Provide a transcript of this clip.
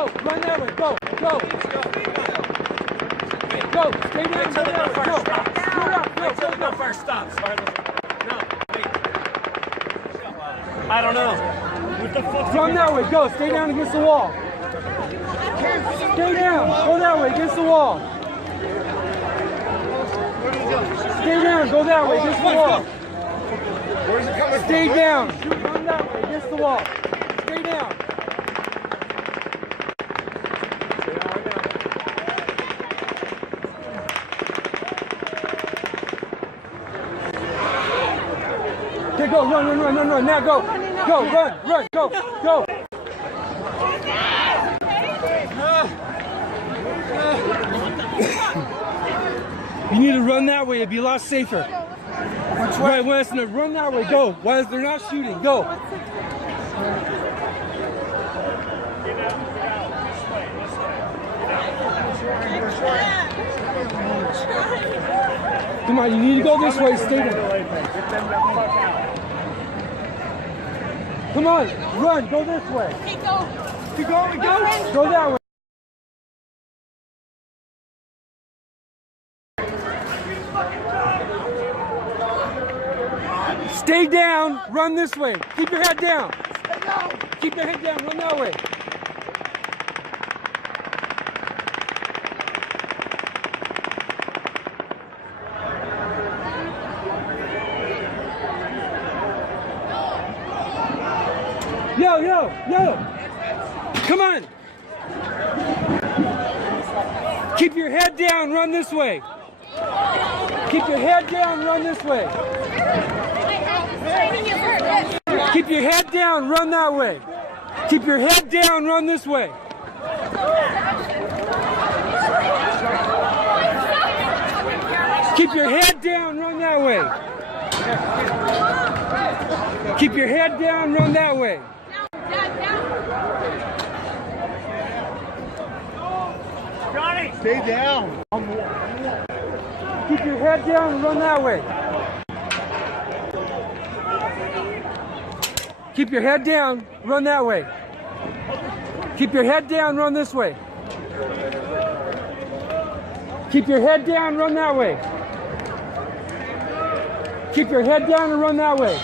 Go, run that way, go, go. Go, stay down, Until go the that way, first go. stop. Go, The first stop. No, wait. I don't know. What the fuck? Run that way, go, stay down against the wall. Stay down, go that way, against the wall. Stay down, go that way, against the wall. Where's it coming from? Stay down, run that way, against the wall. Stay down. Okay, go, run, now go. Go, run, go, go. You need to run that way, it'd be a lot safer. Which way? West, run that way, go. Why is they're not shooting? Go. Come on, you need to go this way, stay there. Come on, run, go this way. Okay, go. Keep going, go. Go that way. Stay down, run this way. Keep your head down. Stay down. Keep your head down, run that way. Yo. Come on. Keep your head down, run this way. Keep your head down, run this way. Keep your head down, run that way. Keep your head down, run this way. Keep your head down, run that way. Keep your head down, run that way. Johnny! Stay down. Keep your head down and run that way. Keep your head down, run that way. Keep your head down, run this way. Keep your head down, run that way. Keep your head down and run that way.